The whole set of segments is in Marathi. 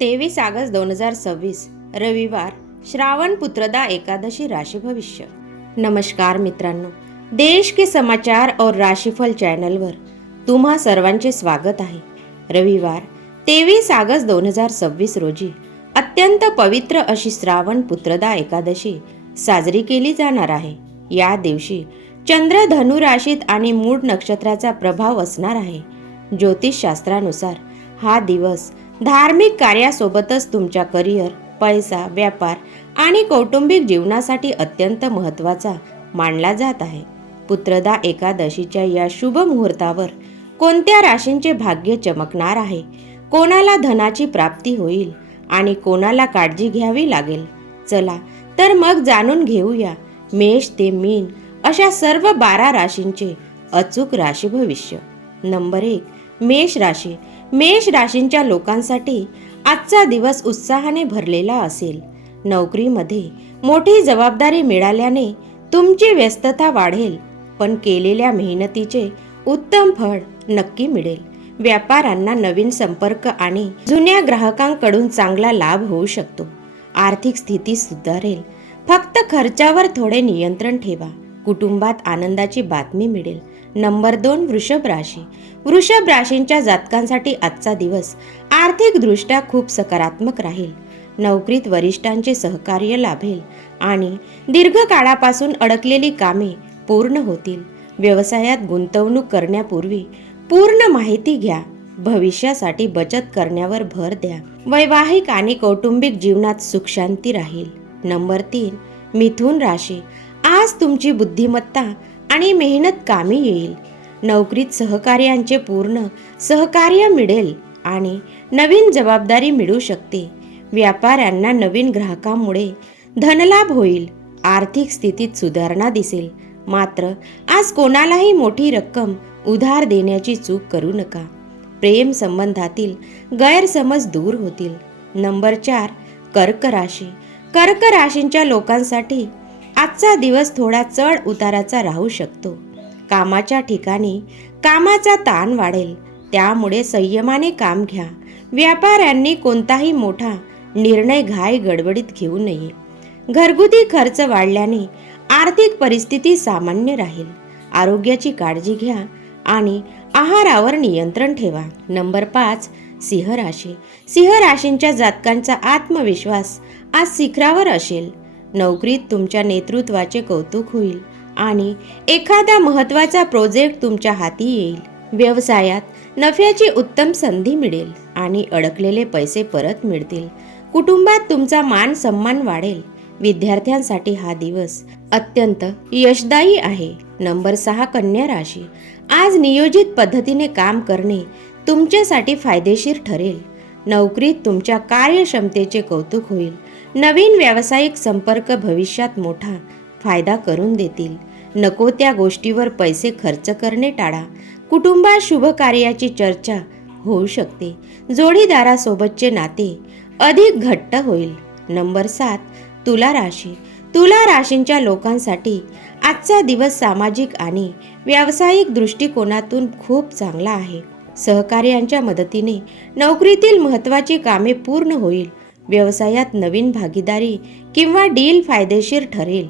23 ऑगस्ट 2026 रविवार श्रावण पुत्रदा एकादशी राशि भविष्य। नमस्कार मित्रांनो, देश के समाचार और राशिफल चॅनलवर तुम्हा सर्वांचे स्वागत आहे। रविवार 23 ऑगस्ट 2026 रोजी अत्यंत पवित्र अशी श्रावण पुत्रदा एकादशी साजरी केली जाणार आहे। या दिवशी चंद्र धनु राशीत आणि मूळ नक्षत्राचा प्रभाव असणार आहे। ज्योतिषशास्त्रानुसार हा दिवस धार्मिक कार्यासोबतच तुमच्या करिअर, पैसा, व्यापार आणि कौटुंबिक जीवनासाठी अत्यंत महत्त्वाचा मानला जात आहे। पुत्रदा एकादशीच्या या शुभ मुहूर्तावर कोणत्या राशींचे भाग्य चमकणार आहे, कोणाला धनाची प्राप्ती होईल आणि कोणाला काळजी घ्यावी लागेल, चला तर मग जाणून घेऊया मेष ते मीन अशा सर्व 12 राशींचे अचूक राशी भविष्य। नंबर 1, मेष राशी। मेष राशींच्या लोकांसाठी आजचा दिवस उत्साहाने भरलेला असेल। नोकरीमध्ये मोठी जबाबदारी मिळाल्याने तुमची व्यस्तता वाढेल, पण केलेल्या मेहनतीचे उत्तम फळ नक्की मिळेल। व्यापाऱ्यांना नवीन संपर्क आणि जुन्या ग्राहकांकडून चांगला लाभ होऊ शकतो। आर्थिक स्थिती सुधारेल, फक्त खर्चावर थोडे नियंत्रण ठेवा। कुटुंबात आनंदाची बातमी मिळेल। नंबर 2, वृषभ राशी। वृषभ राशींच्या जातकांसाठी आजचा दिवस आर्थिक दृष्ट्या खूप सकारात्मक राहील। नोकरीत वरिष्ठांचे सहकार्य लाभेल आणि दीर्घकाळापासून अडकलेली कामे पूर्ण होतील। व्यवसायात गुंतवणूक करण्यापूर्वी पूर्ण माहिती घ्या। भविष्यासाठी बचत करण्यावर भर द्या। वैवाहिक आणि कौटुंबिक जीवनात सुखशांती राहील। नंबर 3, मिथुन राशी। आज तुमची बुद्धिमत्ता आणि मेहनत कामी येईल। नोकरीत सहकार्यांचे पूर्ण सहकार्य मिळेल आणि नवीन जबाबदारी मिळू शकते। व्यापाऱ्यांना नवीन ग्राहकांमुळे धनलाभ होईल। आर्थिक स्थितीत सुधारणा दिसेल, मात्र आज कोणालाही मोठी रक्कम उधार देण्याची चूक करू नका। प्रेम संबंधातील गैरसमज दूर होतील। नंबर 4, कर्क राशी। कर्क राशींच्या लोकांसाठी आजचा दिवस थोडा चढ उताराचा राहू शकतो। कामाच्या ठिकाणी कामाचा ताण वाढेल, त्यामुळे संयमाने काम घ्या। व्यापाऱ्यांनी कोणताही मोठा निर्णय घाई गडबडीत घेऊ नये। घरगुती खर्च वाढल्याने आर्थिक परिस्थिती सामान्य राहील। आरोग्याची काळजी घ्या आणि आहारावर नियंत्रण ठेवा। नंबर 5, सिंह राशी। सिंह राशींच्या जातकांचा आत्मविश्वास आज शिखरावर असेल। नोकरीत तुमच्या नेतृत्वाचे कौतुक होईल आणि एखादा महत्त्वाचा प्रोजेक्ट तुमच्या हाती येईल। व्यवसायात नफ्याची उत्तम संधी मिळेल आणि अडकलेले पैसे परत मिळतील। कुटुंबात तुमचा मान सन्मान वाढेल। विद्यार्थ्यांसाठी हा दिवस अत्यंत यशदायी आहे। नंबर 6, कन्या राशी। आज नियोजित पद्धतीने काम करणे तुमच्यासाठी फायदेशीर ठरेल। नोकरीत तुमच्या कार्यक्षमतेचे कौतुक होईल। नवीन व्यावसायिक संपर्क भविष्यात मोठा फायदा करून देतील। नको त्या गोष्टीवर पैसे खर्च करणे टाळा। कुटुंबात शुभ कार्याची चर्चा होऊ शकते। जोडीदारासोबतचे नाते अधिक घट्ट होईल। नंबर 7, तुला राशी। तुला राशींच्या लोकांसाठी आजचा दिवस सामाजिक आणि व्यावसायिक दृष्टिकोनातून खूप चांगला आहे। सहकार्यांच्या मदतीने नोकरीतील महत्त्वाची कामे पूर्ण होईल। व्यवसायात नवीन भागीदारी किंवा डील फायदेशीर ठरेल।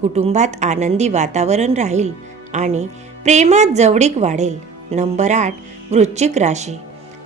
कुटुंबात आनंदी वातावरण राहील आणि प्रेमात जवळीक वाढेल। नंबर 8, वृश्चिक राशी।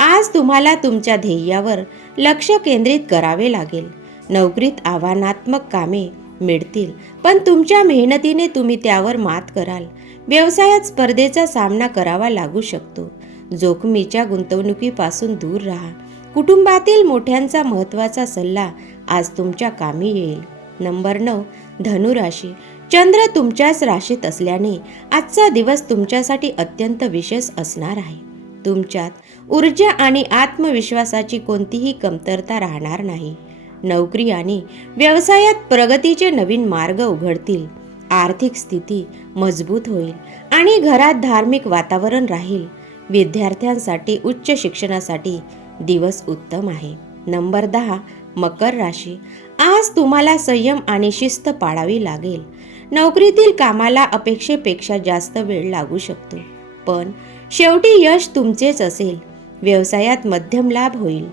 आज तुम्हाला तुमच्या ध्येयावर लक्ष केंद्रित करावे लागेल। नोकरीत आव्हानात्मक कामे मिळतील, पण तुमच्या मेहनतीने तुम्ही त्यावर मात कराल। व्यवसायात स्पर्धेचा सामना करावा लागू शकतो। जोखमीच्या गुंतवणुकीपासून दूर राहा। कुटुंबातील मोठ्यांचा महत्त्वाचा सल्ला आज तुमच्या कामी येईल। नंबर 9, धनु राशी। चंद्र तुमच्याच राशीत असल्याने आजचा दिवस तुमच्यासाठी अत्यंत विशेष असणार आहे। तुमच्यात ऊर्जा आणि आत्मविश्वासाची कोणतीही कमतरता राहणार नाही। नोकरी आणि व्यवसायात प्रगतीचे नवीन मार्ग उघडतील। आर्थिक स्थिती मजबूत होईल आणि घरात धार्मिक वातावरण राहील। विद्यार्थ्यांसाठी उच्च शिक्षणासाठी दिवस उत्तम आहे। नंबर 10, मकर राशी। आज तुम्हाला संयम आणि शिस्त पाळावी लागेल। नोकरीतील कामाला अपेक्षेपेक्षा जास्त वेळ लागू शकतो, पण शेवटी यश तुमचेच असेल। व्यवसायात मध्यम लाभ होईल।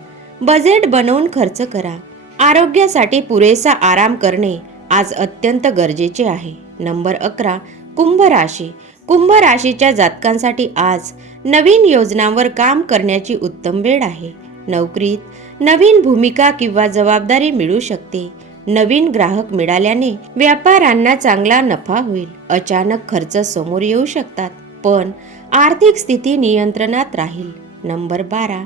बजेट बनवून खर्च करा. आरोग्यासाठी पुरेसा आराम करणे आज अत्यंत गरजेचे आहे. नंबर 11, कुंभ राशी. कुंभ राशीच्या जातकांसाठी आज नवीन योजनांवर काम करण्याची उत्तम वेळ आहे. नोकरीत नवीन भूमिका किंवा जबाबदारी मिळू शकते. नवीन ग्राहक मिळाल्याने व्यापाऱ्यांना चांगला नफा होईल. अचानक खर्च समोर येऊ शकतात, पण आर्थिक स्थिती नियंत्रणात राहील. नंबर 12,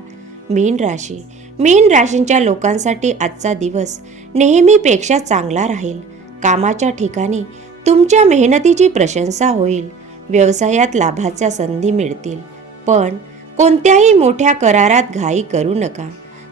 मीन राशी. मीन राशीच्या लोकांसाठी आजचा दिवस नेहमीपेक्षा चांगला राहील. कामाच्या ठिकाणी तुमच्या मेहनतीची प्रशंसा होईल. व्यवसायात लाभाच्या संधी मिळतील, पण कोणत्याही मोठ्या करारात घाई करू नका.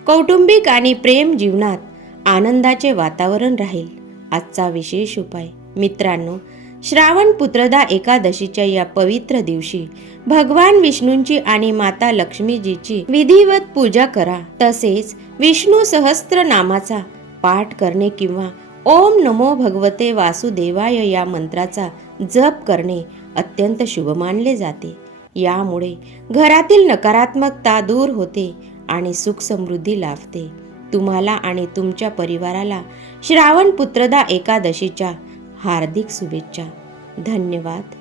कौटुंबिक आणि प्रेम जीवनात आनंदाचे वातावरण राहील. आजचा विशेष उपाय. मित्रांनो, श्रावण पुत्रदा एकादशीच्या या पवित्र दिवशी भगवान विष्णूंची आणि माता लक्ष्मीजीची विधिवत पूजा करा. तसेच विष्णू सहस्त्र नामाचा पाठ करणे किंवा ओम नमो भगवते वासुदेवाय या मंत्राचा जप करणे अत्यंत शुभ मानले जाते. यामुळे घरातील नकारात्मकता दूर होते आणि सुख समृद्धी लाभते. तुम्हाला आणि तुमच्या परिवाराला श्रावण पुत्रदा एकादशीच्या हार्दिक शुभेच्छा. धन्यवाद.